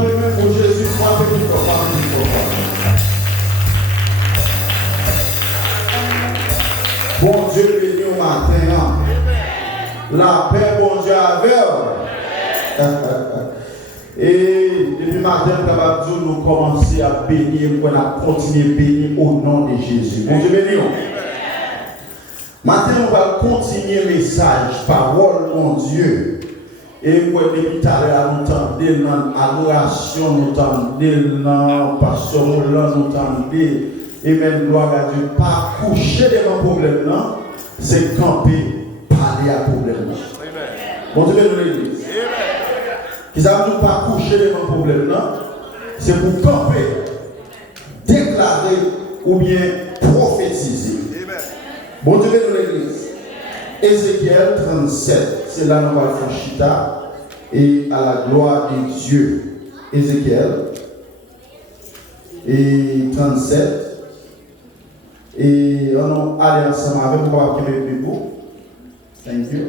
demain pour Jésus, frappez du corps. Bon Dieu béni au matin. La paix, bon Dieu avec. Et depuis le matin, nous commençons à bénir, nous allons continuer à bénir au nom de Jésus. Bon Dieu béni. Maintenant, on va continuer le message, parole, mon Dieu. Et moi, depuis tout à l'heure, nous entendons dans l'adoration, nous entendons dans la passion, nous entendons. Et même, gloire à Dieu, pas coucher devant le problème, c'est camper, parler à problème. Bon Dieu béni l'église. Qui ça veut pas coucher devant le problème, c'est pour camper, déclarer ou bien prophétiser. Bon Dieu béni l'église. Ézéchiel 37, c'est là nous allons faire chita et à la gloire de Dieu. Ézéchiel et 37. Et on va aller ensemble avec nous pour qu'il y ait Thank you.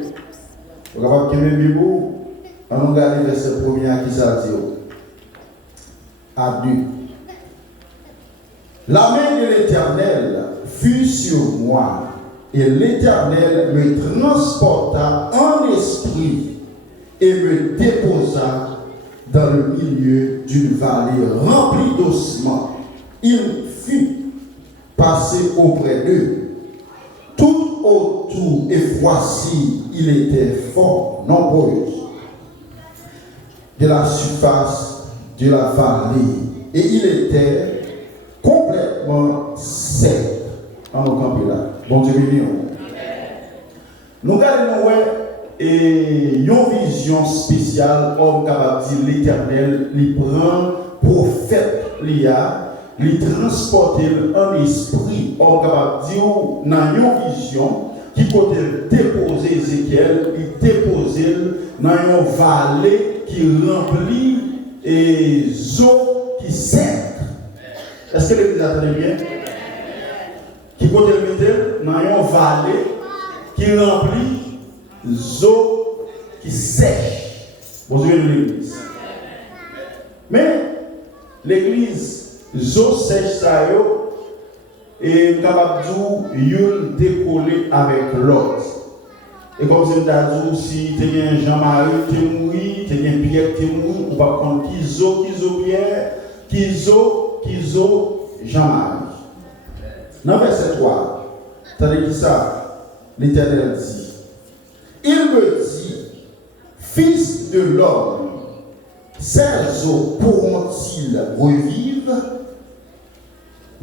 On va qu'il y ait on va regarder verset 1er qui ça dit. À 2. La main de l'Éternel fut sur moi. Et l'Éternel me transporta en esprit et me déposa dans le milieu d'une vallée remplie d'ossements. Il fut passé auprès d'eux. Tout autour, et voici, il était fort nombreux de la surface de la vallée. Et il était complètement sec. En nos campés là. Bon Dieu béni. Nous regardons une vision spéciale, homme capable de dire l'Éternel, il prend prophète Lia, il transporte en esprit, homme capable de dire dans une vision, qui côté déposer Ézéchiel, il dépose dans une vallée qui remplit et eau qui sec. Est-ce que l'église attendez bien? Qui côté le mettre dans une vallée qui remplit d'eau qui sèche. Bon Dieu de l'église. Mais l'église, l'eau sèche ça est capable de décoller avec l'autre. Et comme c'est dit, si tu es un Jean-Marie, tu es mort, tu es un Pierre, tu es mort, on va prendre qui zo Pierre, qui zo Jean-Marie. Dans verset 3, t'as dit ça, l'Éternel dit, il me dit, fils de l'homme, ces eaux pourront-ils revivre?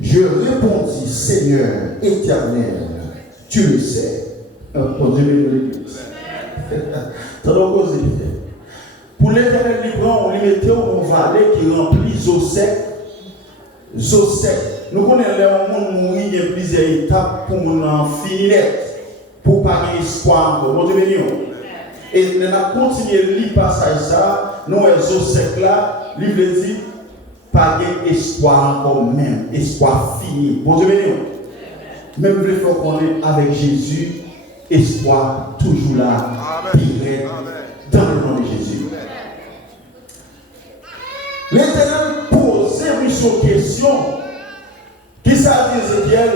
Je répondis, Seigneur éternel, tu le sais. Pour Dieu, pour l'Éternel libre, on lui mettait une vallée qui remplit d'eau sec. Nous connaissons les monde mourir, il y a plusieurs étapes pour nous en finir, pour pas qu'il y ait espoir. Bon Dieu béni. Et nous avons continué à lire passage ça, nous avons sec là, il veut dire pas d'espoir encore même, espoir fini. Bon Dieu béni. Même le fait qu'on est avec Jésus, espoir toujours là, direct, dans le nom de Jésus. L'Éternel posait une question. Qui ça dit Ézéchiel?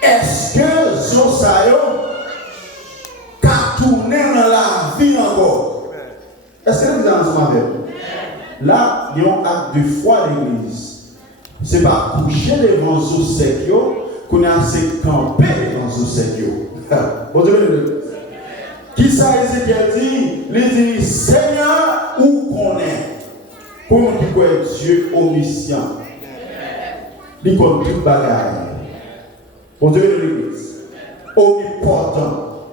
Est-ce que Josaïo a tourné dans la vie encore? Est-ce que vous êtes ensemble avec nous? Là, il y a un acte de foi de l'église. Ce n'est pas coucher devant Josaïo qu'on a assez campé devant Josaïo. Bon Dieu, qui ça Ézéchiel dit? Il dit Seigneur, où qu'on est? Pour nous qui croit Dieu omniscient. Il connaît toute bagaille. Bon Dieu de l'église. Omnipotent.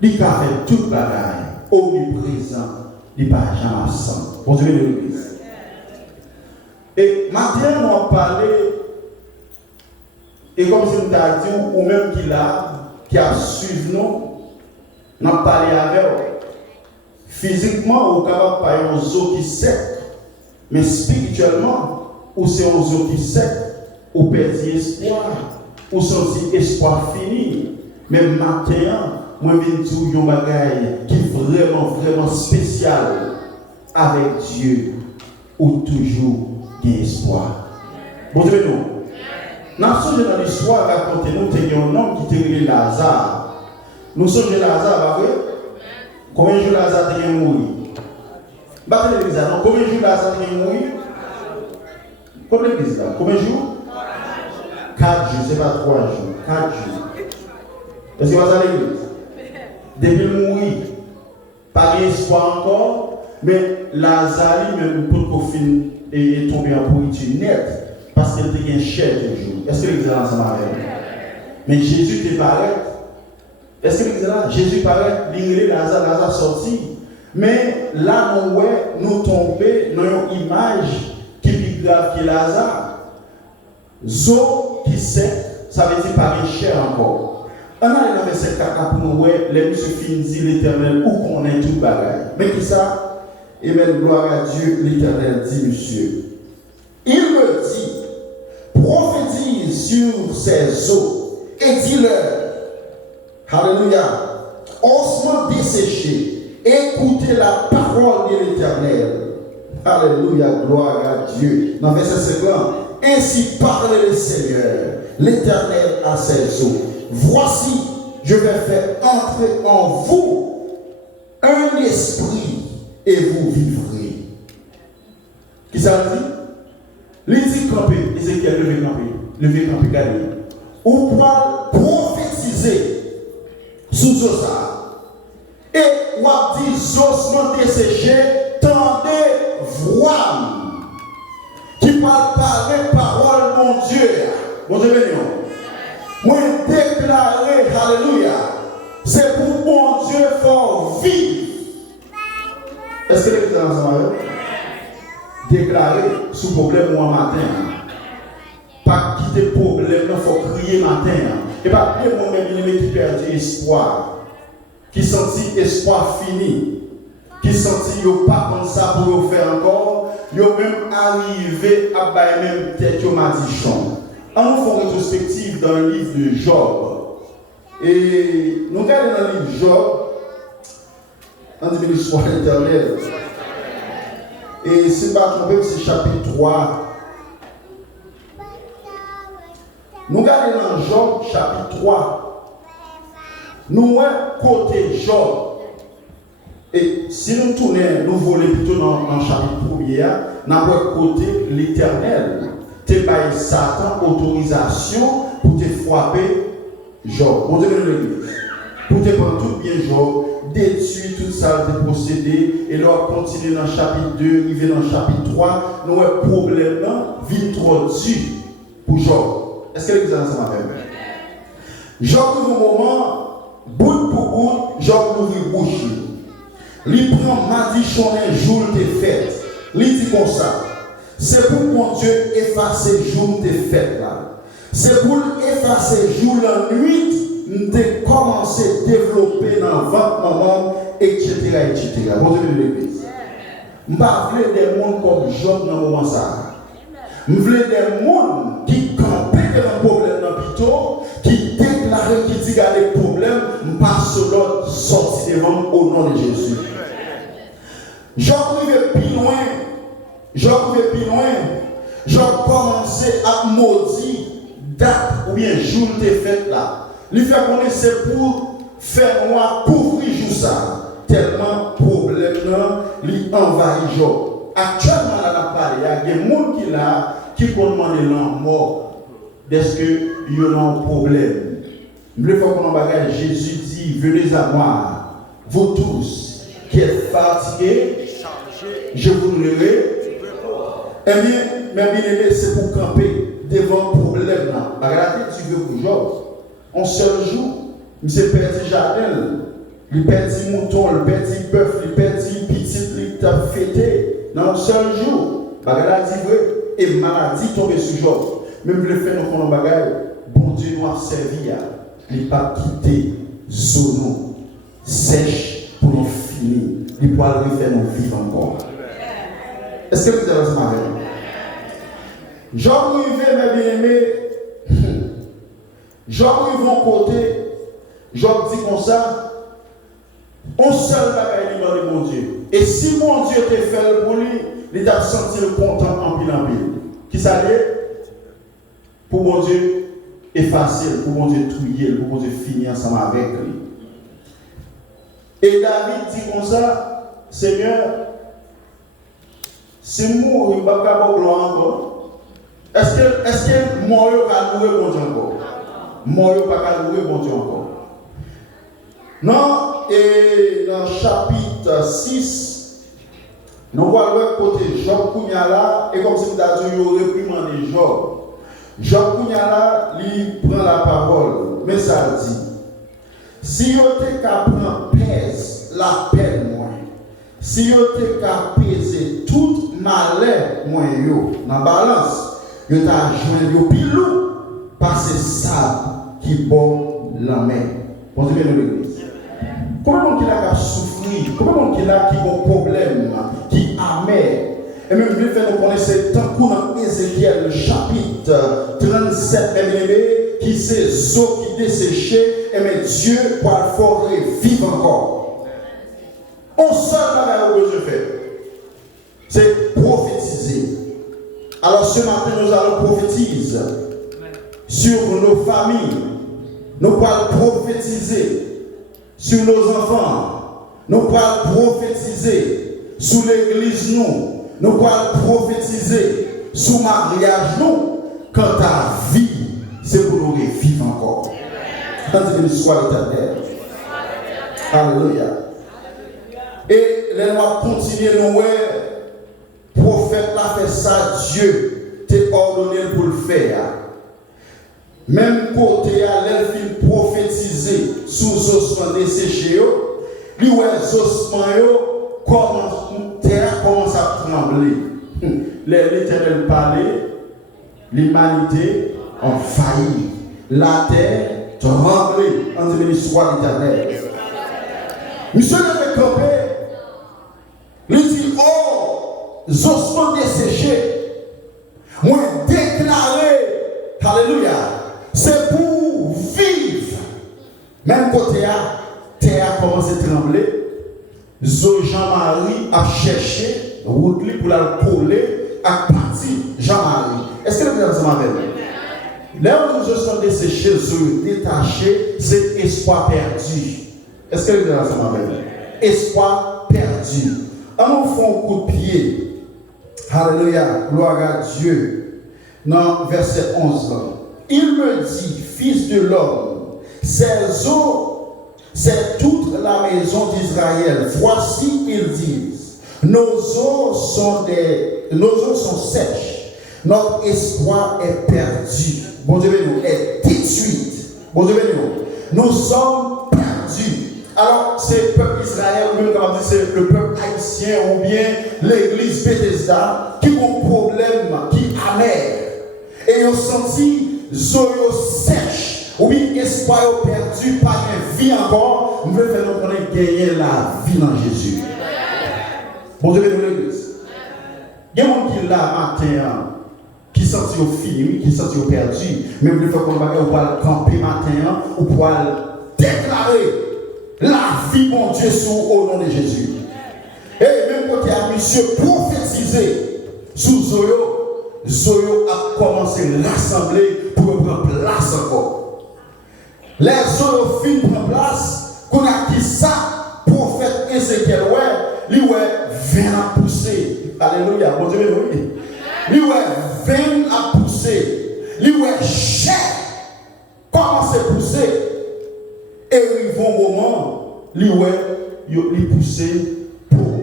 Il fait toute bagaille. Omniprésent. Il pas jamais absent. Bon Dieu de l'église. Et maintenant, on va parler. Et comme si nous avons dit, ou même qui a suivi nous, on a parlé avec eux. Physiquement, on est capable de parler aux eaux qui sec. Mais spirituellement, ou c'est aux eaux qui sec. Ou perdre espoir, ou sentir espoir fini. Mais maintenant, moi je viens dire un bagage qui est vraiment spécial avec Dieu. ou toujours gain espoir. Bon Dieu, nous. Nous sommes dans l'histoire racontée, nous avons un homme qui était Lazare. Nous sommes Lazare, pas vrai? Combien de jours Lazare a mouru? Pas l'église là, combien de jours Lazare a mouru? Combien l'église là? Combien de jours? 4 jours, ce n'est pas 3 jours. 4 jours. Est-ce que vous avez l'église? Depuis le mourir, pas d'espoir encore, mais Lazare, même pour qu'on finisse, est tombé en pourriture nette. Parce qu'elle était une chair de jour. Est-ce que l'église est ensemble avec nous? Mais Jésus te paraît. Est-ce que l'église est là? Jésus paraît, l'ingrédient Lazare sorti. Mais là, nous tombons dans une image qui est plus grave que Lazare. Zo qui sait, ça veut dire pas une chair encore. On a dans le verset 4 pour nous voir, les monsieur finissent l'Éternel où qu'on est tout bagaille. Mais qui ça? Et même gloire à Dieu, l'Éternel dit, monsieur. Il me dit, prophétise sur ces eaux et dis-leur, alléluia, ossements desséchés, écoutez la parole de l'Éternel. Alléluia, gloire à Dieu. Dans verset 50, ainsi parle le Seigneur, l'Éternel à ses eaux. Voici, je vais faire entrer en vous un esprit et vous vivrez. Qui ça dit? Il dit camper, Ézéchiel levé camper, gagner. Ou pour prophétiser sous ça. Et ou a dit ossements desséchés, tendez voix. Qui parle par les paroles, mon Dieu. Mon Dieu, béni. Moi, déclarer, alléluia, c'est pour mon Dieu faire vivre. Est-ce que l'église est ensemble? Déclarer sous problème ou un matin. Pas quitter problème, il faut crier matin. Et pas oublier moi-même qui perd espoir. Qui sentit espoir fini. Qui sentit qu'il n'y a pas comme ça pour le faire encore. Il même arrivé à bailler même tête au madichon. On fait une rétrospective dans le livre de Job. Et nous regardons dans le livre de Job. On dit l'histoire éternelle. Et si je ne me trompe pas, c'est chapitre 3. Nous regardons dans Job, chapitre 3. Nous voyons côté Job. Et si nous tournons, nous volons plutôt dans le chapitre 1er, nous avons côté l'Éternel. Tu as Satan autorisation pour te frapper Job. On dit le pour te prendre tout bien Job, détruire tout ça, te procéder, et là on continue dans le chapitre 2, arriver dans le chapitre 3, nous avons un problème, vite trop dur pour Job. Est-ce que l'église est ensemble avec moi? Job, au moment, bout pour bout, Job ouvre bouche. Il prend madichon un jour de fête. Il dit comme ça. C'est pour mon Dieu effacer jour de fête là. C'est pour effacer jour la nuit de commencer à développer dans votre maman, etc. etc. Bon Dieu de l'église. Je ne veux pas des gens comme Job dans le moment ça. Je veux des gens qui campaient devant le problème dans le pito, qui déclarent, qui disent qu'il y a des problèmes, pas seulement sortir devant au nom de Jésus. Job arrive plus loin. Job commençait à maudire date ou bien jour de fête là. Il fait connaître c'est pour faire moi couvrir jour ça. Tellement problème là, il envahit Job. Actuellement là il y a des gens qui là qui demandent la mort. Est-ce que il y a un problème? Le fois qu'on bagage Jésus dit venez à moi vous tous qui êtes fatigués, je vous leverai. Eh bien, mes bien-aimés, c'est pour camper devant le problème là. Regardez, tu veux pour Job. Un seul jour, il s'est perdu jardin, il perdu mouton, il perdu bœuf, il perdu petit, il t'a fêté. Dans un seul jour, regardez, et maladie tombée sur Job. Même le fait nous faire bagaille, bon Dieu nous a servi, il n'a pas quitté zone sèche pour nous finir. Il peut aller faire nous vivre encore. Est-ce que vous avez ce matin? Job arrive, mes bien-aimés. Job arrive mon côté. Job dit comme ça. On seul bagaille de mon Dieu. Et si mon Dieu te fait pour lui, il t'a senti le content en pile en pile. Qui ça dit? Pour mon Dieu effacer, pour mon Dieu trouiller, pour mon Dieu finir ensemble avec lui. Et David dit comme ça, Seigneur, si moi, je ne vais pas gloire encore, est-ce que moi, je vais louer mon Dieu encore? Moi, je ne vais pas louer mon Dieu encore. Non, et dans le chapitre 6, nous voyons le côté Job Kounyala, et comme si nous avions réprimandé Job. Job Kounyala, il prend la parole, mais ça dit, si vous êtes capable de pèse la peine, moi, si vous êtes capable de peser tout malheur, moi, dans la balance, vous êtes à joindre pilou, parce que c'est ça qui bon la main. Bon Dieu, bien l'église. Comment on a souffert, comment on a qui ont problème, qui amer. Et même je vais nous connaître tant qu'on a Ézéchiel, le chapitre 37, qui c'est eau qui desséchait, et mais Dieu pour le fort vivre encore. On seul bagage que je fais, c'est prophétiser. Alors ce matin, nous allons prophétiser sur nos familles. Nous allons prophétiser sur nos enfants. Nous allons prophétiser sur l'église nous allons prophétiser sur le mariage quand ta vie c'est pour nous vivre encore. Quand il soit éternel. Alléluia. Et les nous continuer nous prophète l'a fait ça, Dieu t'a ordonné pour le faire. Même côté à l'elfine prophétiser sous ossements desséchés, lui ouais ossements commence à trembler. L'Éternel parlait, l'humanité a failli, la terre tremblait. En dit soit l'Éternel. Monsieur le campé, lui dit, oh, ossements desséchés, moi déclaré, alléluia. C'est pour vivre. Même côté à terre a commencé à trembler. Jean-Marie a cherché route pour la coller à partir Jean-Marie. Est-ce que vous avez ensemble avec moi? Là où je suis desséché, détaché, c'est espoir perdu. Est-ce que vous avez ensemble avec moi? Espoir perdu. On nous fait un coup de pied. Alléluia. Gloire à Dieu. Dans verset 11. Il me dit, fils de l'homme, ces eaux, c'est toute la maison d'Israël. Voici, ils disent, nos eaux sont sèches, notre espoir est perdu. Bon Dieu, nous est détruit. Bon Dieu, nous sommes perdus. Alors, c'est le peuple Israël, même quand on dit c'est le peuple haïtien ou bien l'église Bethesda, qui ont un problème, qui amer. Et ils ont senti zoyo sèche, oui, espoir perdu, pas de vie encore, nous voulons faire nous gagner la vie dans Jésus. Bon Dieu, nous l'église. Il y a des gens qui là matin, qui sentent fini, qui sentent perdu, mais vous voulez faire comme bagage, vous pouvez camper matin, vous pouvez déclarer la vie, mon Dieu, au nom de Jésus. Et même quand il y a monsieur prophétisé sous Zoyo a commencé à rassembler pour prendre place encore. Les Zoyo fin prendre place, qu'on a dit ça, prophète Ézéchiel, lui vient à pousser. Alléluia, bon Dieu, oui. Lui vient à pousser. Lui cher, commence à pousser. Et il va au moment, lui pousser pour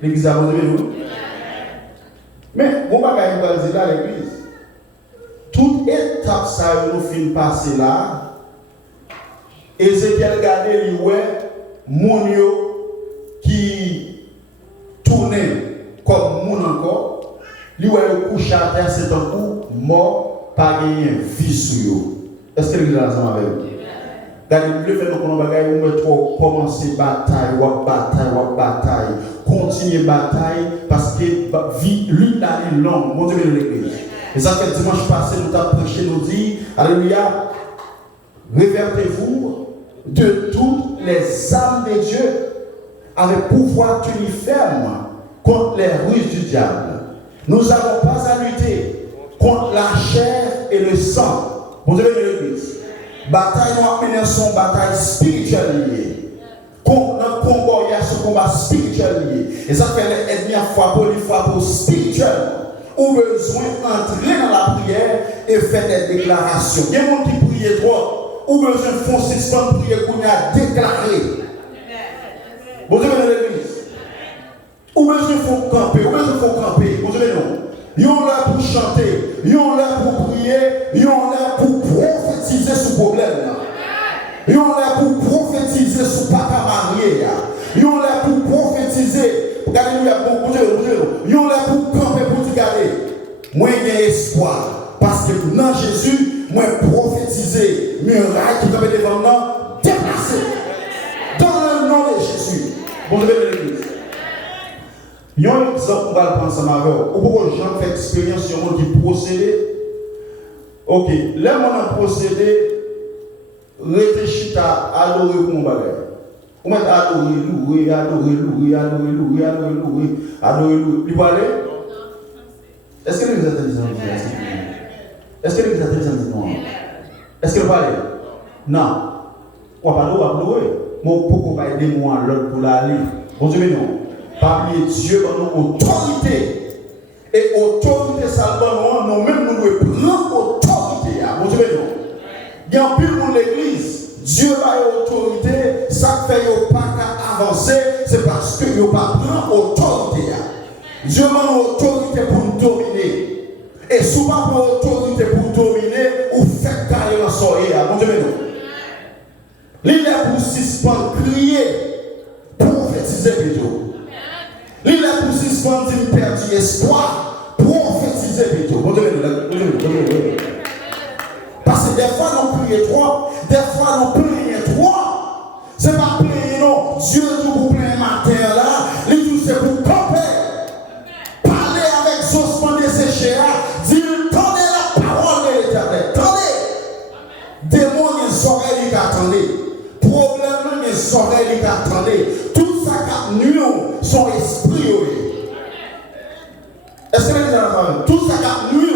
l'église à bon Dieu, oui. Mais, mon bagage va dire là, l'église. Toute étape, ça, nous finit passer là. Ézéchiel regardait, lui, mon qui tournait comme mon encore. Lui, le couche à terre, c'est un coup mort, pas gagné vie sur eux. Est-ce que l'église est ensemble avec vous? Regardez, le fait que nous avons commencé bataille. Continuer bataille parce que vie l'une d'année longue. Mon Dieu, l'église. Et ça fait dimanche passé, nous avons prêché, nous dit, alléluia, révertez-vous de toutes les âmes de Dieu avec pouvoir tenir ferme contre les ruses du diable. Nous n'avons pas à lutter contre la chair et le sang. Vous avez de l'église. Bataille nous son bataille spirituelle. Contre notre combat, il y a ce combat spirituel. Et ça fait l'ennemi à frapper spirituellement. Ou besoin d'entrer dans la prière et faire des déclarations. Il y a des gens qui prient trop. Ou besoin de faire suspendre prière qu'on a déclaré. Vous avez de l'église. Ou besoin de faire camper. Ou besoin de faire camper. Vous avez non. Ils sont là pour chanter. Ils sont là pour prier. Ils sont là pour prophétiser ce problème. Ils sont là pour prophétiser sur papa marié. Ils sont là pour prophétiser. Regardez, ils sont là pour camper, pour dire, regardez, moi j'ai espoir. Parce que dans Jésus, moi prophétiser, miracle qui va devant nous, déplacé. Dans le nom de Jésus. Bon, je vais de l'église. Il y a un exemple qu'on va le prendre ensemble avec vous. Pourquoi les gens font expérience sur le monde qui procède? Ok, là, on a procédé. Réfléchis à adorer pour mon bagage. On met adorer, louer. Il va aller? Est-ce que vous êtes intelligent? Est-ce que vous êtes intelligent? Est-ce que vous parlez? Non. On va pas louer. Mon pourquoi pas aider moi l'autre pour l'aller? Bon Dieu, mais non. Parmi Dieu, on a autorité. Et autorité, ça nous nous-mêmes, nous devons prendre autorité. Bon Dieu, mais non. Il y a un peu pour l'église. Dieu a autorité. Ça fait qu'il n'y a pas qu'à avancer. C'est parce qu'il n'y a pas prendre autorité. Dieu a autorité pour nous dominer. Et souvent, pour autorité pour dominer, ou fait carrément soirée. Bon Dieu, mais non. L'île est pour suspendre, crier, prophétiser plutôt. L'île est pour suspendre, dire perdu espoir, prophétiser plutôt. Bon Dieu, mais non. Parce que des fois, nous prions trop, des fois, nous prions trop. Ce n'est pas prier, non. Dieu tout pour prier matin là, les tout c'est pour camper. Parler avec Jospin de Séchéa, dire, tendez la parole de l'Éternel, tendez. Démons, les oreilles qui attendent. Problème, les oreilles qui attendent. Tout ça qui nuit son esprit. Est-ce que les gens tout ça qui nuit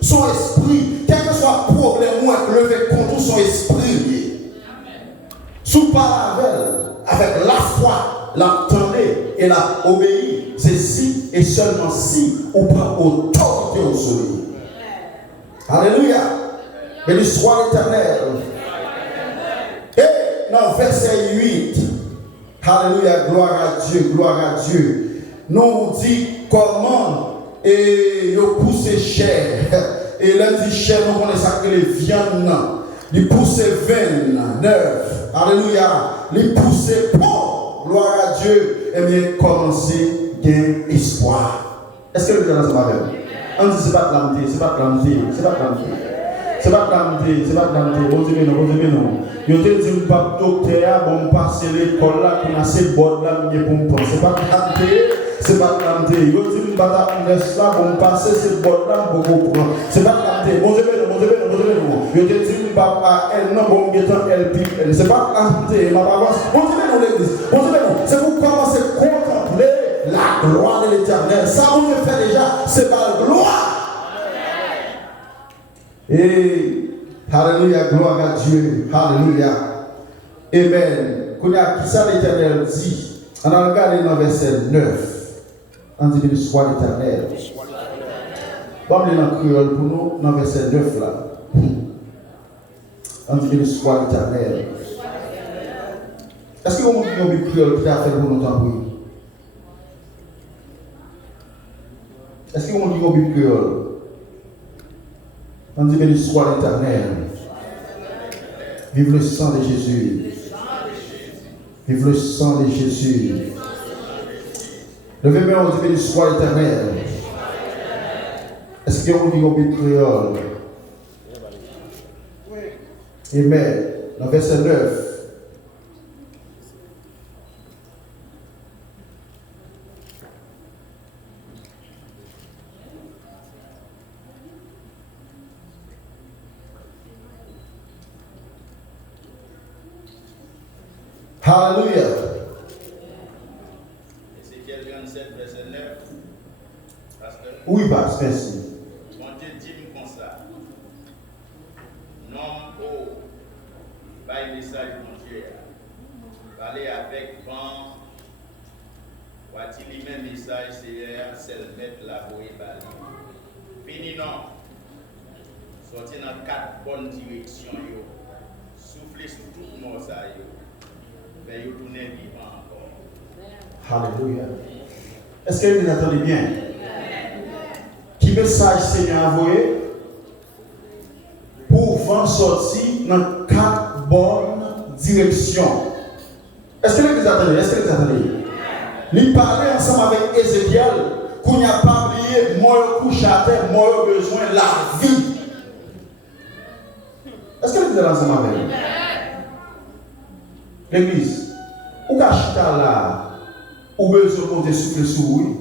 son esprit, quel que soit le problème, moi, lever contre son esprit. Sous parole avec la foi, l'entendez et la obéit. C'est si et seulement si on prend autorité au soleil. Alléluia. Béni soit l'Éternel. Et dans verset 8, alléluia, gloire à Dieu, gloire à Dieu. Nous dit comment et nous poussez chair. Et là, dit chair, nous connaissons ça que les viandes. Les pousser veines, neuf. Alléluia. Les pousser pour, gloire à Dieu. Et bien, commencer à gagner espoir. Est-ce que vous avez ça avec? On dit, c'est pas de l'amitié, c'est pas de l'amitié, c'est pas de l'amitié. C'est pas de l'amitié, c'est pas de l'amitié. Bon Dieu, non. Je te dis, pas docteur, bon, passer l'école là, qu'on a ces bords là, pour me prendre. C'est pas de l'amitié. C'est pas de l'amitié. Je te dis, pas de l'amitié, bon, passer ces bords là, pour me prendre. C'est pas de l'amitié. Bon Dieu, non. Je te dis, papa, elle non, bon, elle pique. C'est pas de l'amitié. Ma papa, bon Dieu, non, l'église. Bon Dieu, non. C'est pour commencer à contempler la gloire de l'Éternel. Ça, on le fait déjà. C'est par la gloire. Et alléluia, gloire à Dieu, alléluia, amen. Quand qui ça l'Éternel dit, on a regardé dans verset 9, on dit béni soit l'Éternel. On va dans créole pour nous, dans verset 9 là. On dit béni soit l'Éternel. Est-ce que vous avez une créole qui a fait pour nous temps pour? Est-ce que vous avez une créole? On dit béni soit l'Éternel. Vive le sang de Jésus. Vive le sang de Jésus. Levez-moi, on dit béni soit l'Éternel. Est-ce que vous avez une créole? Amen. Dans verset 9. Hallelujah. verset 9. Oui, parce que merci. Bon Dieu dit comme ça. Non, oh, pas un message, mon Dieu. Parler avec vent. Voici les mêmes messages, c'est le mettre la voie bali. Fini non. Sortir dans 4 bonnes directions. Souffler sur tout le monde, ça. Mais vous tournez vivant encore. Alléluia. Est-ce que vous entendez bien? Qui message Seigneur envoyé pour vent sortir dans 4 bonnes directions? Est-ce que vous entendez? Est-ce que vous entendez? Il parlait ensemble avec Ézéchiel qu'on n'a pas oublié, moi je couche à terre, moi j'ai besoin de la vie. Est-ce que vous êtes ensemble avec l'église? Ou qu'à là, ou besoin de souffler sur lui?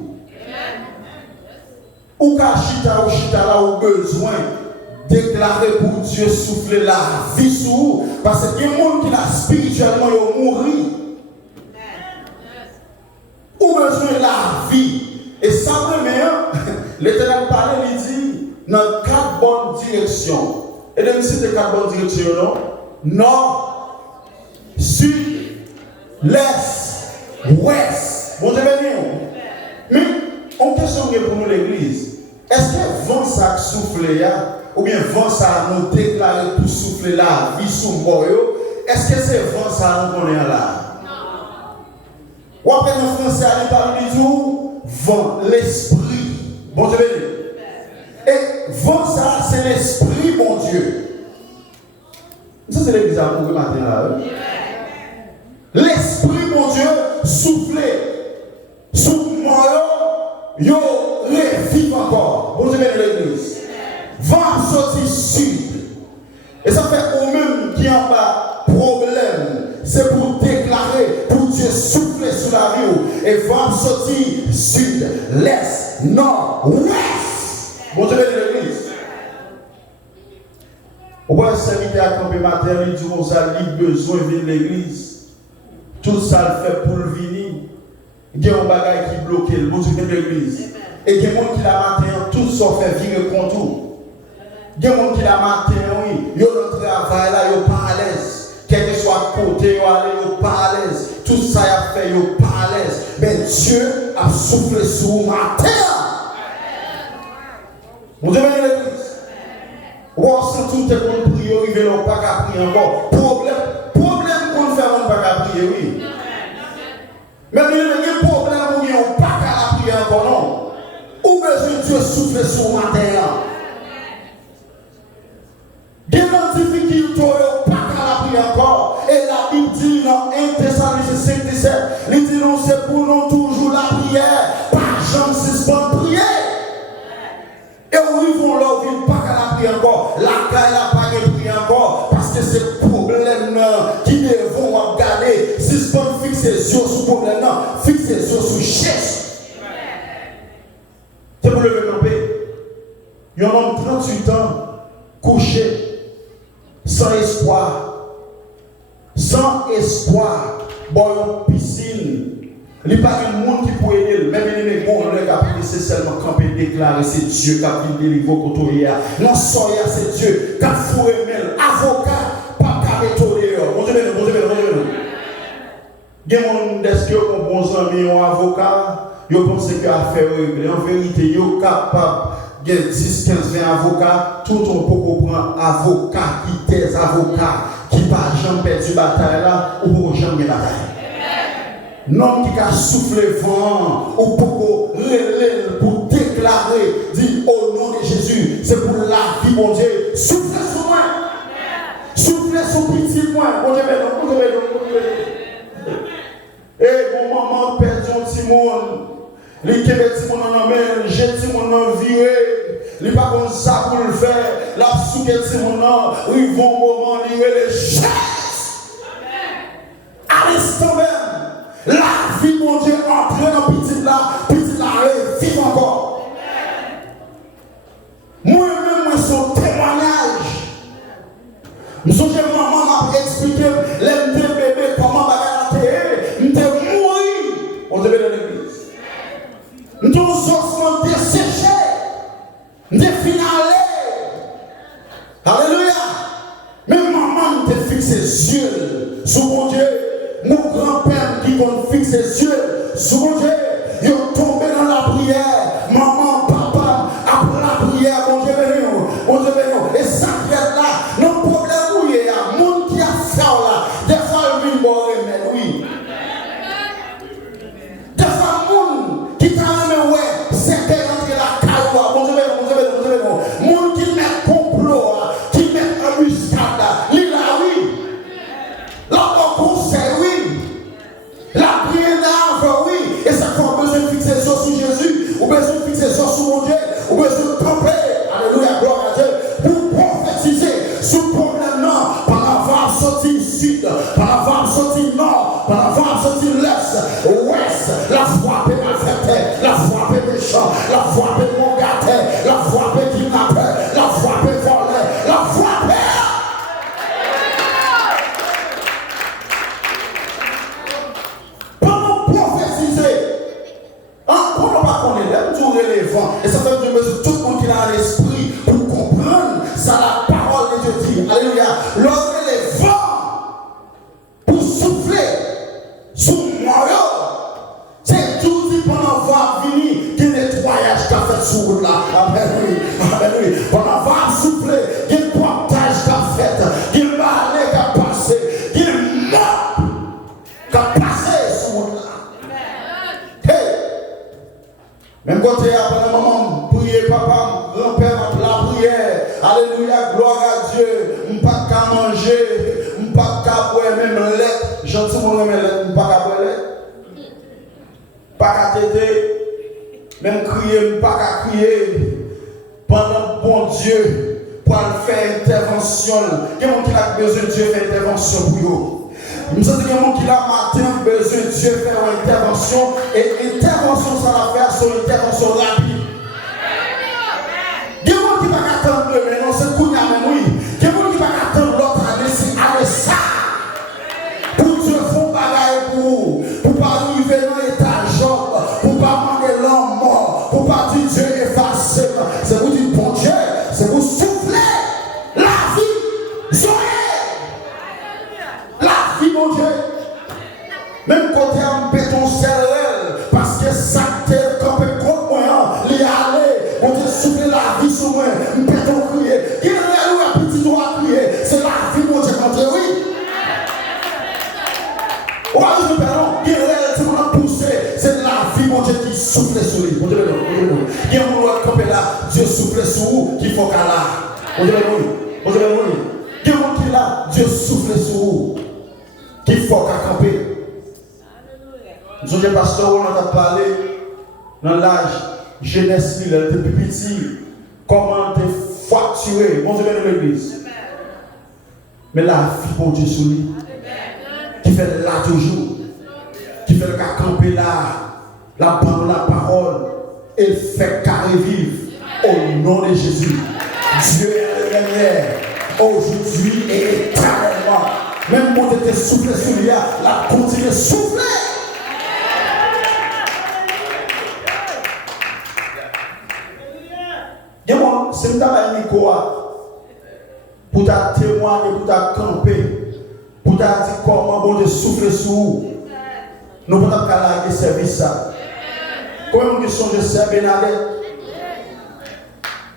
Ou qu'à là, ou besoin de déclarer pour Dieu souffler la vie sur vous? Parce qu'il y a des gens qui là spirituellement mourir. Ou besoin de la vie. Et ça, l'Éternel parlait, il dit, dans 4 bonnes directions. Et de citer 4 bonnes directions, non? Nord, sud, l'est, ouest. Bon Dieu béni. Mais, on question pour nous l'église. Est-ce que vent ça souffle ou bien vent ça nous déclare pour souffler la vie sous moi? Est-ce que c'est vent ça nous connaît là? Ou après en français, il parle du tout, vent, l'esprit. Bon Dieu béni. Et vent ça, c'est l'esprit, mon Dieu. Ça, c'est l'église à vous matin là. L'esprit, mon Dieu, soufflé. Sous moi, yo, revive encore. Bon Dieu béni l'église. Vent sorti sud. Et ça fait au même qui en bas problème. C'est pour déclarer, pour Dieu souffler sur la vie. Et vent sorti sud, l'est, nord, ouest. Bon Dieu béni l'église. Au point serviteur à camper matin, il dit qu'on a besoin de venir l'église. Tout ça le fait pour le venir. Il y a un bagage qui bloque le bon Dieu de l'église. Et il y a des gens qui la matin, tout ça fait virer contre tout. Il y a des gens qui la matin, oui, ils ont le travail là, ils sont pas à l'aise. Quel que soit côté, ils sont pas à l'aise. Tout ça a fait, ils sont pas à l'aise. Mais Dieu a soufflé sur ma terre. Vous devez l'église. Ou on sent tout le monde prier, ils ne veulent pas qu'à prier encore. Problème qu'on fait, on ne peut pas prier, oui. Mais il y a des problèmes où ils n'ont pas qu'à prier encore, non. Ou besoin de Dieu souffler sur ma terre. Il y a des difficultés, ils n'ont pas qu'à prier encore. Et la Bible dit dans 1 Thessaloniciens 5:17, il dit non, c'est pour nous toujours la prière. Pas jamais suspendre prier. Et où ils vont là, ils ne pas qu'à la prier encore. La caille n'a pas qu'à prier encore. Parce que c'est problème qui vont regarder. Suspendre, fixer les yeux sur le problème, fixer les yeux sur le chaise. C'est pour le camper. Il y a un homme 38 ans, couché, sans espoir. Sans espoir. Bon, une piscine. Il n'y a pas de monde qui peut aider. Même les bons, c'est seulement camper, déclarer, c'est Dieu qui a fait délivrer au côté. Non, c'est Dieu qui a fourré avocat, pas qu'à méthoder. Bon Dieu, bon Dieu, bon Dieu. Il y a des gens qui ont bons amis, un avocat, ils pensent qu'il a fait régler. En vérité, ils sont capables de 10, 15, 20 avocats. Tout le monde peut prendre avocat qui t'es avocat, qui n'a jamais perdu bataille là, ou jamais bataille. Non qui a soufflé vent ou pour relayer, pour déclarer, dit au nom de Jésus, c'est pour la vie, mon Dieu. Soufflez sur moi. Soufflez sur petit moi. Mon Dieu, mon Dieu, mon Dieu. Et mon maman perd son petit monde. Les Québec, si mon en amène, j'ai dit mon en viré. Les pas comme ça pour le faire. La souquette, si mon en, ils vont moment lirer les chaises. À l'instant même. La vie, mon Dieu, entre dans petit là, vive encore. Moi-même, moi, son témoignage. Nous sommes maman m'a expliqué, les bébés, comment bagarre, m'était mourir. On devait dans l'église. Nous ossements desséchés, définalés. Alléluia. Même maman te fixe ses yeux sur mon Dieu. Mon grand-père qui va fixer ses yeux sur mon Dieu. Ils ont tombé dans la prière. Maman, papa, après la prière, mon Dieu béni. Mon Dieu béni. Et ça qui est là, non problème où il y a. Monde qui a fait là. Des fois, il vient bon remède, oui. Des fois, monde qui t'a même, ouais, c'est rentrer la caille, mon Dieu béni, mon Dieu béni, mon Dieu béni. Monde qui met complot, qui met un muscade, l'île là, oui. Là, on conseille, oui. La prière là, oui. Et ça fait besoin de fixer les yeux sur Jésus, ou besoin de fixer les yeux sur mon Dieu, ou besoin de camper. Alléluia, gloire à Dieu. Pour prophétiser ce problème-là, par avoir sorti sud, par avoir sorti nord, par avoir sorti l'est, ouest, la frappe est malfaite, la frappe est méchant, la frappe est mon gâté, la frappe est kidnappé, la frappe est volée, la frappe est. Et ça fait du besoin tout le monde qui a l'esprit pour comprendre ça, la parole de Dieu dit. Alléluia. Lorsque les vents pour souffler sous moi, c'est tout dit pendant va venir qui nettoyage qu'a fait sous route là. Amen. Amen. Pendant va souffler, qui portage qu'a fait, qui balai qu'a passé, qui mop qu'a passé sous route là. Même quand tu es après la maman, prier papa, grand-père, la prière, alléluia, gloire à Dieu, je ne pas qu'à manger, je ne pas qu'à boire même lait, gentiment même lait, je ne pas qu'à boire lait, pas qu'à t'aider, même crier, je ne pas qu'à crier, pendant bon Dieu, pour faire intervention, il y a qui a besoin de Dieu faire intervention pour vous. Nous sommes des gens qui a matin besoin de Dieu faire une intervention et intervention ça va faire sur une intervention rapide. Il y a des gens qui ne vont pas attendre demain, non c'est coup de oui. Il y a des gens qui ne vont pas attendre l'autre année, c'est aller ça. Pour Dieu font bagaille pour pas arriver dans l'état Job, pour pas demander l'homme mort, pour pas dire Dieu effacé. C'est vous dire bon Dieu, c'est vous souffler la vie, Zoé. Mon Dieu, même quand tu as un béton serré, parce que ça t'est campé contre moi, il est allé, on te souffle la vie sur moi, un béton crié, il est allé où un petit doigt crié, c'est la vie, mon Dieu, quand tu es, oui. Ouais, je me pardon, il est allé, tout le monde a poussé, c'est la vie, mon Dieu, qui souffle sur lui, mon Dieu, il y a un moment où camper là, Dieu souffle sur vous, qu'il faut qu'à là, mon Dieu, mon Dieu, il y a un moment qui est là, Dieu souffle sur vous. Qu'il faut qu'à camper. Nous sommes pasteur, on a parlé dans l'âge jeunesse, depuis petit, comment te fracturer, mon Dieu de l'église. Mais la vie pour Dieu sur lui, qui fait là toujours, qui fait qu'à camper là, la parole, et fait qu'à revivre au nom de Jésus. Dieu est le même aujourd'hui et éternellement. Même quand tu étais soufflé sur lui, la continue de souffler. Dis-moi, c'est un micro pour ta témoigner, pour ta camper, pour ta dire comment bon Dieu souffle sur vous. Nous ne pouvons pas larguer service. Comment nous sommes de Sœur Bénadette?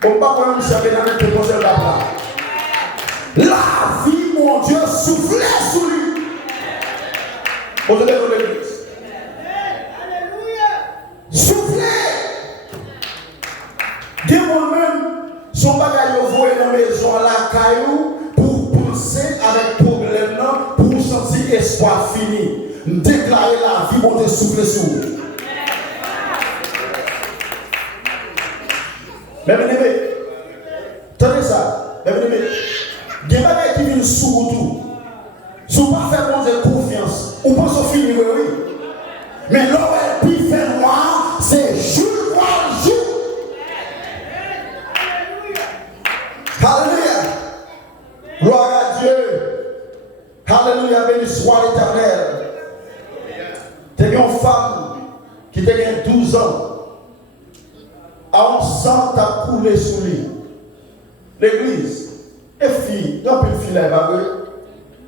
On ne peut pas quand même Sœur Bénadette te poser la place. La vie, mon Dieu, soufflait sur lui. Vous allez dans l'église. Soufflez. Des moi-même, son bagage envoyé dans la maison à la caillou pour penser avec problème, pour sentir espoir fini. Déclarer la vie, mon Dieu, souffler sur vous. Mais bien aimé, tenez ça, bien aimé. Il y a des gens qui viennent sous tout. Si vous ne pas faire bon Dieu confiance, ou pas se finir, oui. Mais l'heure qui fait noir, c'est jour par jour. Alléluia. Gloire à Dieu. Alléluia, béni soit l'Éternel. Tu as une femme qui a 12 ans. a un sang qui a coulé sous lui. L'église, les filles, il y a un peu de filet,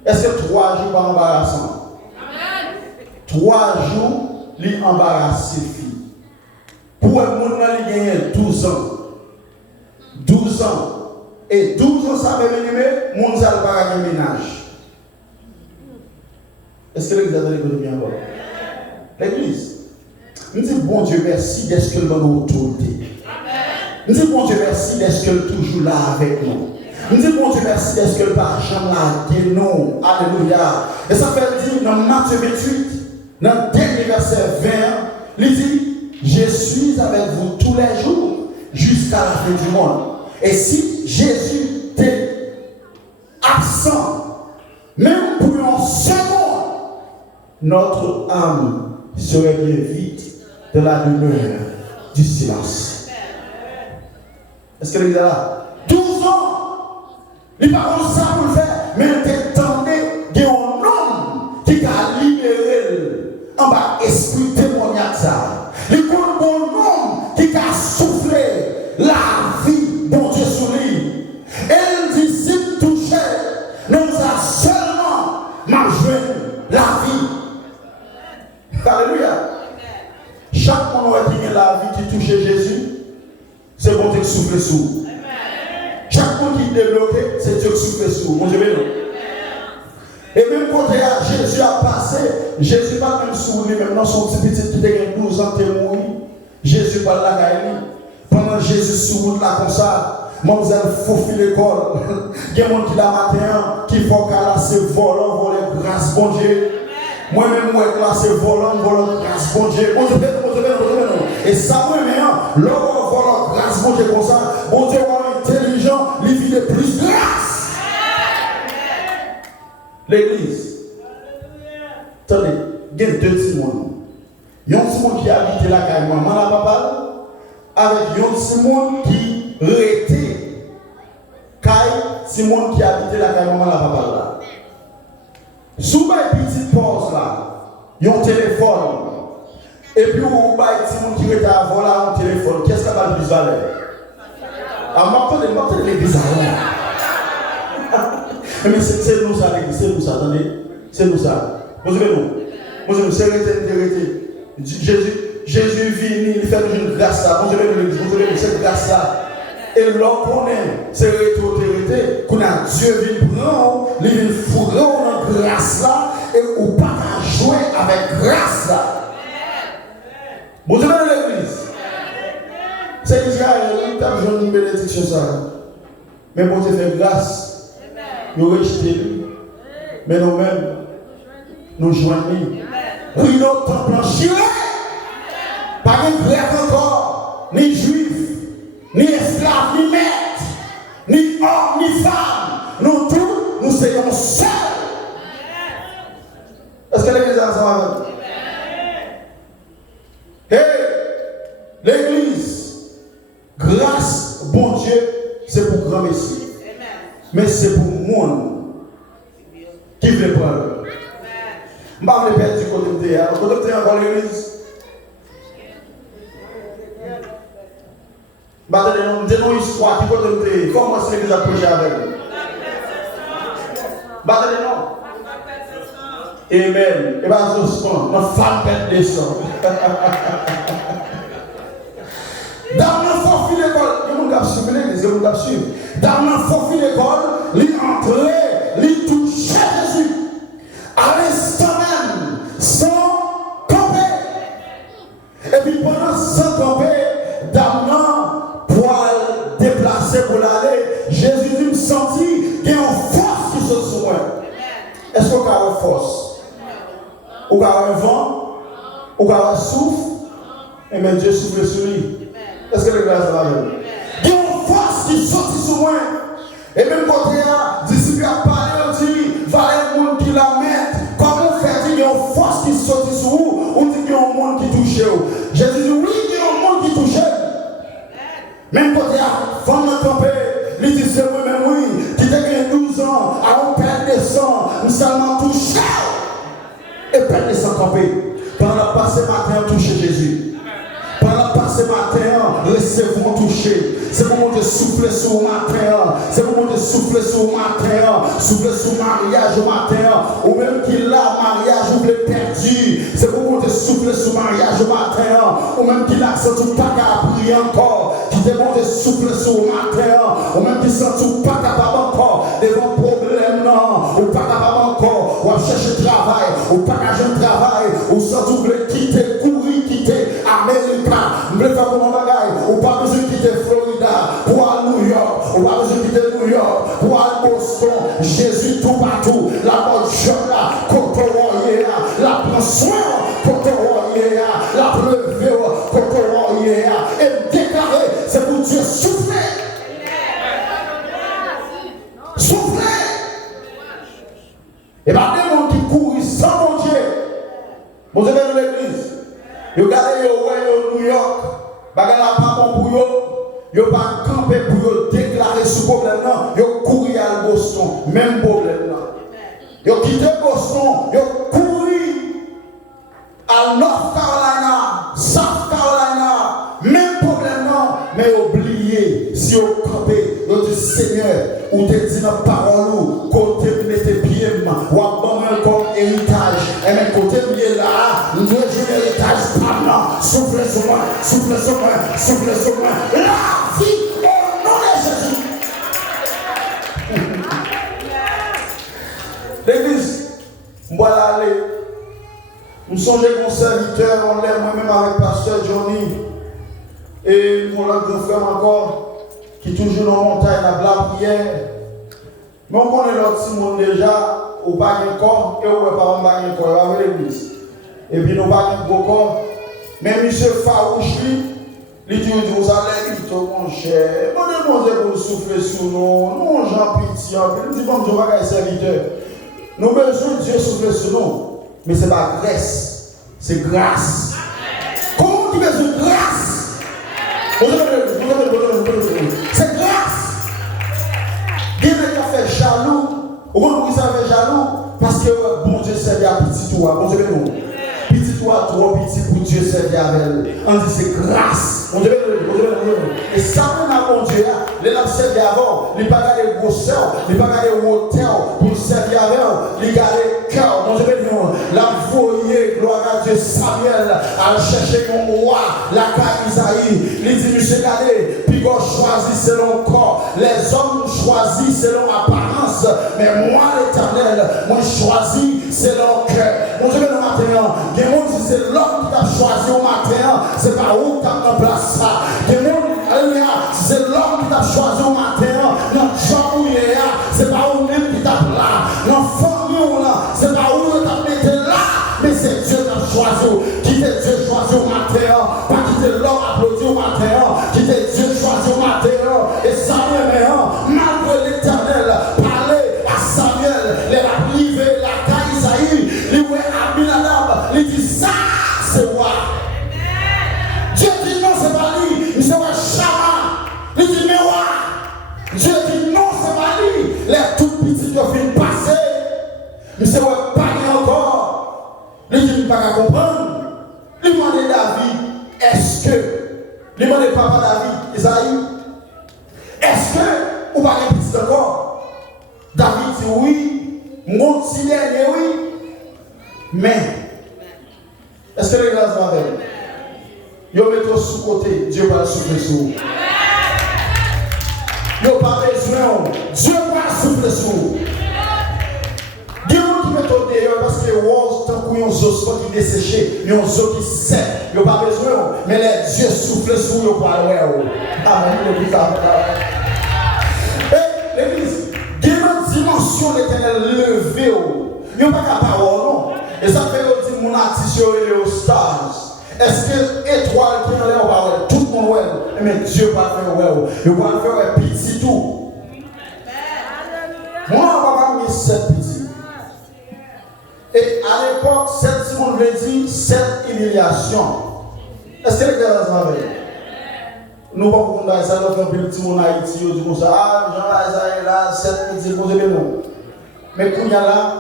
est-ce que 3 jours pas embarrassant? 3 jours, il embarrasse ses filles. Pour un monde qui a gagné 12 ans. 12 ans. Et 12 ans, ça veut dire que le monde n'a pas gagné ménage. Est-ce que l'église a donné bien encore? L'église. Nous disons, bon Dieu, merci d'être que le monde autorité. Nous disons, bon Dieu, merci d'être que le toujours là avec nous. Nous disons, bon Dieu, merci d'être que le par jamais là avec nous. Alléluia. Et ça fait dire dans Matthieu 28, dans le dernier verset 20, il dit, je suis avec vous tous les jours jusqu'à la fin du monde. Et si Jésus était absent, même pour un second, notre âme serait bien vite de la demeure du silence. Est-ce que l'église est là? 12 ans! Il n'est pas comme ça pour le faire, mais il attendait qu'il y ait un homme qui a libéré en bas esprit témoignage ça. Il y a un bon homme qui a soufflé la vie, bon Dieu, sur lui. Et il dit, s'il touchait, nous a seulement mangé la vie. Alléluia. Chaque monde qui a la vie qui touche Jésus, c'est bon Dieu qui souffle sous. Chaque monde qui est débloqué, c'est Dieu qui souffle sous. Bon Dieu, non. Et même quand Jésus a passé, Jésus pas même sous lui, même dans son petit qui a 12 ans, il est mort. Jésus parle là, pendant Jésus sous route là comme ça, moi vous allez faufiler l'école. Il y a des gens qui la matin, qui font classer volant, voler grâce, bon Dieu. Moi-même, moi, classer volant, grâce, bon Dieu. Et ça, moi-même, l'homme volant, grâce, bon Dieu, comme ça, bon Dieu, intelligent, il vit de plus grâce. L'église. Attendez, il y a 2 petits mondes. Il y a un petit monde qui habite là, carrément, maman la papa, avec un petit monde qui était, petit monde qui habite là, carrément, maman la papa là. Sous une petite pause là, il y a un téléphone. Et puis, on va petit monde qui est à voler un téléphone. Qu'est-ce que ça va le plus valeur? Ah, je vais l'église. Mais c'est nous ça, c'est nous ça, attendez. C'est nous ça. Vous savez nous, c'est arrêté. Jésus vient, il fait une grâce là. Vous savez cette grâce là. Et l'homme connaît, c'est autorité, qu'on a Dieu vient prendre, il vient fourrer dans grâce là, et ou pas jouer avec grâce là. Vous savez l'église. C'est Israël, il a besoin d'une bénédiction ça. Mais bon Dieu fait grâce. Nous rejetons, mais nous-mêmes, nous joignons. Oui, notre temple enchiré, pas de grec encore, ni juif, ni esclave, ni maître, ni homme, ni femme. Nous tous, nous sommes seuls. Est-ce que l'église a ça va? Hey, l'église, grâce, bon Dieu, c'est pour grand Messie. Mais c'est pour le monde qui veut prendre. Je ne vais pas perdre du côté de théâtre. Côté de théâtre, encore l'église. Je vais une histoire qui côté de théâtre. Comment est-ce que l'église a prêché avec nous? Amen. Et bien, je suis ma femme pète des sangs. Dans le fort fil d'école, il y a suivre l'église, il y a suivre. Dans le fort fil d'école, il entrait, il touchait Jésus. À l'instant même, sans camper. Et puis pendant sans camper, dans poil déplacé pour l'aller, Jésus me sentit qu'il y a une force qui se sur moi. Est-ce qu'on a une force? Ou a un vent? Ou a un souffle? Et bien Dieu souffle sur lui. Est-ce que les grâces va venir? Il y a une force qui sortit sur moi. Et même quand il y a des disciples à parler, on dit, va y avoir un monde qui la met. Comment faire dire qu'il y a une force qui sortit sur vous? On dit qu'il y a un monde qui touche vous. Jésus dit, oui, il y a un monde qui touche. Même quand il y a femme à camper, il dit, c'est moi-même, oui, qui a 12 ans, à un père de sang, nous seulement touché. Et père de sang camper. Pendant le passé matin, toucher Jésus. Pendant le passé matin, recevez souffler sur le matin. C'est pour bon Dieu souffler sur le matin. Souffler sur le mariage au matin. Ou même qu'il a mariage ou le perdu. C'est pour bon Dieu souffler sur le mariage au matin. Ou même qu'il a senti pas qu'à prier encore. Qui te bon Dieu souffler sur le matin. Ou même qu'il senti pas capable encore devant problème non. Ou pas capable encore. Ou à chercher travail. Ou pas qu'à chercher travail. Ou sans oublier quitter, courir, quitter Amérique. Vous voulez faire comment bagaille? Ou pas besoin de quitter Florida pour aller New York. Ou pas besoin de quitter New York pour aller Boston. Jésus tout partout. La bonne chose là, quand on est là, la prend soin, quand on est là, la pleuve, quand on est là. Et déclarer, c'est pour Dieu souffler. Souffler. Et bien, des gens qui courent sans mon Dieu. Vous avez vu l'église? Vous regardez au New York, bagay la pas bon pour eux, vous pas camper pour eux déclarer ce problème là, vous courir à Boston, même problème là. Vous quittez Boston, vous courir à North Carolina, South Carolina, même problème là, mais oubliez si vous campez, vous dites Seigneur, ou te dit dans la parole, côté mettez pied, ou abandonnez comme héritage, et même côté pied là, nous devons jouer l'héritage par là, soufflez sur moi, soufflez sur moi, soufflez sur moi, la vie au nom de Jésus. L'église, voilà aller. Nous sommes des serviteurs, on l'aime moi-même avec Pasteur Johnny et mon grand frère encore. Qui toujours dans la montagne, la prière. Mais on connaît l'autre Simon déjà, au pas de corps, et au pas de corps avec l'église. Et puis nous pas de corps. Mais M. Farouche, il dit vous allez vite, mon cher. Mon Dieu, pour souffler sur nous, nous, Jean Pitié, il dit bon Dieu, va serviteur. Nous besoin de Dieu souffler sur nous. Mais ce n'est pas grâce, c'est grâce. Comment tu besoin de grâce? C'est grâce. Dieu m'a fait jaloux. Pourquoi ça fait jaloux? Parce que bon Dieu servait à petit toi. Bon Dieu, non. Petit toi, trop petit pour Dieu servir avec elle. On dit c'est grâce. Bon Dieu, et ça même à bon Dieu, les l'a servi avant. Il n'a pas gardé grosseur, il n'a pas gardé hauteur pour servir avec elle. Il a gardé cœur. Bon Dieu, la voyée, gloire à Dieu, Samuel a cherché mon roi, la caille Isaïe. Il dit, monsieur, regardez, puis on choisit selon le corps. Les hommes choisissent selon l'apparence, mais moi, l'Éternel, moi, choisis selon le cœur. Mon Dieu, le matin, il y a des gens qui c'est l'homme qui t'a choisi au matin, c'est pas où tu as remplacé ça. Il y a des gens qui c'est l'homme qui t'a choisi au matin, dans le genre où il est là, c'est pas où même qui t'a là. Dans la famille, c'est pas où tu t'a mis là, mais c'est Dieu qui t'a choisi. Qui t'a Dieu choisi au matin, pas qui t'a l'homme applaudi au matin, qui t'a Dieu choisi au matin, et Samuel, malgré l'Éternel, parlait à Samuel, il a privé la caille Isaïe, il a Aminadab, il dit ça, c'est moi. Dieu dit non, c'est pas lui, il se voit Chama, il dit mais ouais. Dieu dit non, c'est pas lui, les tout petits qui ont fini de passer, il se voit pas encore, il dit il ne peut pas comprendre. Il demande David, est-ce que, il demande papa David, Isaïe, est-ce que, ou pas un petit encore? David dit oui, mon petit dernier oui, mais, est-ce que les grâces va avec? Ils mettent sous côté, Dieu va souffler sur vous. Ils n'ont pas besoin, Dieu va souffler sur vous. Dieu qui met au dehors parce que les tant qu'ils ont os qui desséché, ils ont os qui sec, ils n'ont pas besoin, mais les dieux soufflent sur eux pour aller. Amen. L'église a fait. L'église, il y a une dimension de l'éternel levée. Ils n'ont pas qu'à parole, non. Et ça fait que mon artiste est aux stars. Est-ce que l'étoile qui est en l'air, tout le monde ouais, mais Dieu va faire ouais, il va faire un petit tout. Moi, on va mettre 7 petits. Et à l'époque, 7 Simon veut dire 7 humiliations. Est-ce que les gars sont avec? Nous ne pouvons pas dire ça, nous faisons un petit monde en Haïti, nous disons ça, ah, Jean-Lazare est là, 7 petits, posez les noms. Mais quand il y a là,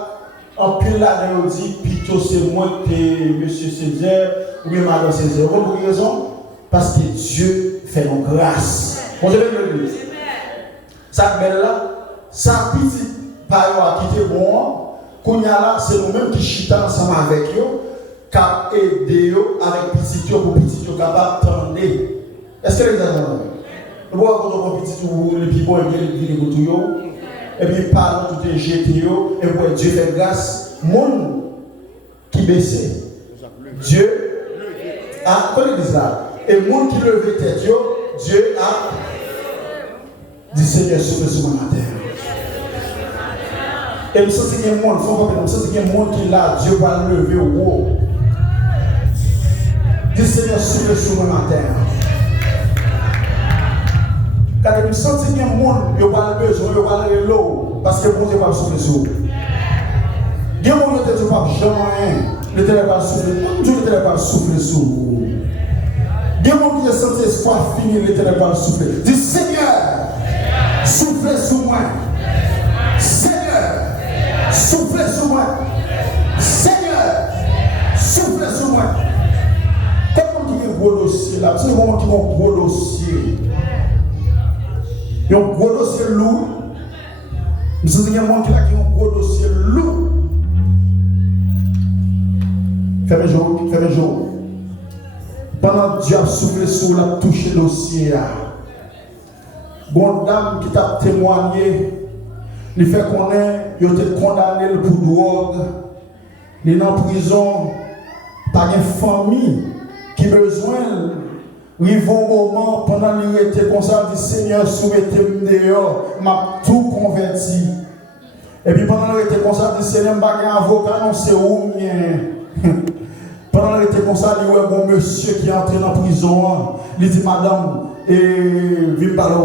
en pile là, on dit, plutôt c'est moi que monsieur Césaire, ou bien madame Césaire. Vous avez raison? Parce que Dieu fait nos grâces. Bon Dieu de l'église. Ça belle là, ça petit par qui était bon, qu'on y a là, c'est nous-mêmes qui chita ensemble avec eux, qui aider avec petit pour petit capable d'entendre. Est-ce que les gens nous voyons quand on petit les people et puis parle tout est jeté et puis Dieu fait grâce monde qui baissait Dieu a quoi l'église là et monde qui levait tête Dieu a dit Seigneur souffle sur mon matin et nous sens qu'il y a un monde faut pas nous sens qu'il y a un monde qui là Dieu va lever au haut dit Seigneur souffle sur mon matin. Quand nous sentons qu'il y a un monde, il n'y a pas besoin, il n'y a pas de l'eau, parce que bon Dieu va souffler sur vous. Il y a un monde qui ne va jamais, l'Éternel va souffler, Dieu l'Éternel va souffler sur vous. Il y a un monde qui a senti espoir fini, l'Éternel va souffler. Dis Seigneur, soufflez sur moi. Seigneur, soufflez sur moi. Seigneur, soufflez sur moi. Comme qui a un gros dossier là, c'est le moment qui a un gros dossier. Il y a un gros dossier lourd. Nous sommes un monde qui a un gros dossier lourd. Fermez les jours. Pendant que Dieu a soufflé sur la touche le dossier, bonne dame qui t'a témoigné, il fait qu'on est condamné pour drogue, il est en prison, par une famille qui a besoin. Il va au moment pendant qu'il était comme ça, il dit Seigneur, soumettez-moi dehors, m'a tout converti. Et puis pendant qu'il était comme ça, il dit Seigneur, je n'ai pas avocat, non, c'est où mien. Pendant qu'il était comme ça, il y a un bon monsieur qui est entré dans la prison. Il dit Madame, vive par là.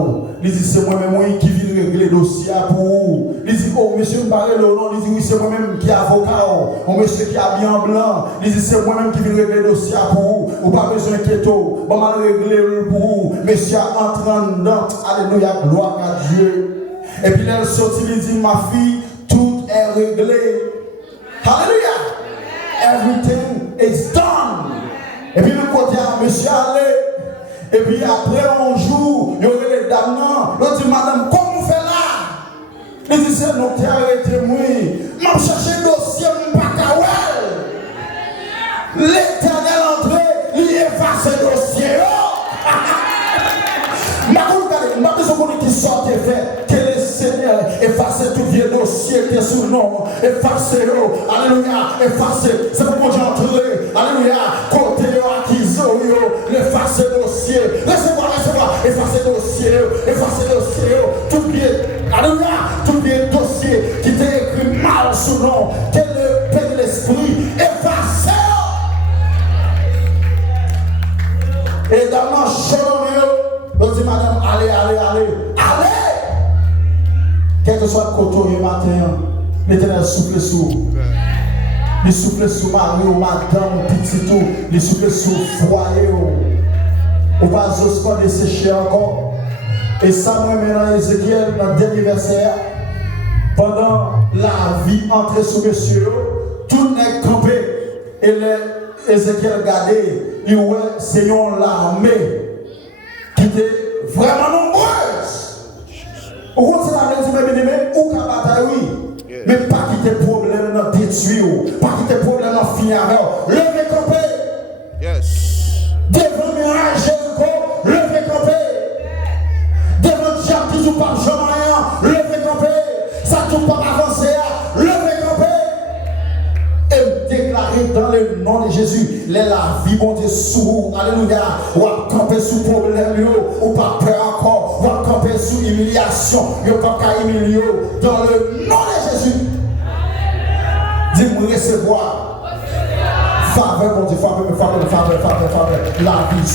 Il dit c'est moi-même qui viens régler le dossier pour vous. Il dit oh monsieur, le nom. Il dit oui, c'est moi-même qui est avocat. Oh monsieur qui est habillé en blanc. Il dit c'est moi-même qui viens régler le dossier pour vous. Ou pas besoin d'inquiéter. Bon, mal régler pour vous. Monsieur entrant dedans. Alléluia, gloire à Dieu. Et puis elle sortit, il dit ma fille, tout est réglé. Alléluia. Everything is done. Et puis le côté à monsieur allé. Et puis après un jour, il y aurait les dames. L'autre dit madame, comment vous faites là? Il dit c'est notre arrêté moi. M'a cherché un dossier, pas kawel. L'Éternel entré, il efface le dossier. Ma besoin qui sort et fait que le Seigneur efface tout vieux dossier qui est sous le nom. Efface-le. Alléluia. Efface. C'est pour que j'entre. Alléluia. Côté acquiso. Efface le dossier. Laissez-moi. Efface le dossier. Efface le dossier. Tout vieux. Alléluia. Tout vieux dossier qui t'est écrit mal sous le nom. Que le Père de l'Esprit efface. Et dans ma chambre, on dit madame, allez. Quel que soit le côté le matin, l'Éternel souffle sur. Il souffle sur Marie, madame, petit tout. Il souffle sur le foyer. On va se dessécher encore. Et ça, moi, maintenant, Ézéchiel, dans le dernier verset, pendant la vie entrée sur monsieur, tout n'est campé. Et Ézéchiel regardait, il voit, c'est une armée qui était vraiment nombreuse. Au fond, c'est la même ou qu'à bataille, oui. Mais pas qu'il y ait problème dans détruire, pas qu'il y ait problème dans finir. Levez camper. Yes. Devant mirage Jéricho, levez camper. Devant diable qui joue par Jean-Marie, levez camper. Ça ne tout pas avancer, levez camper. Et déclarer dans le nom de Jésus, la vie, bon Dieu, sous, alléluia, ou à camper sous problème, ou pas peur encore, ou à camper sous humiliation, ou pas qu'à humilier, dans le nom de Jésus. Dis-moi recevoir. Faveur, bon Dieu, faveur, la vie,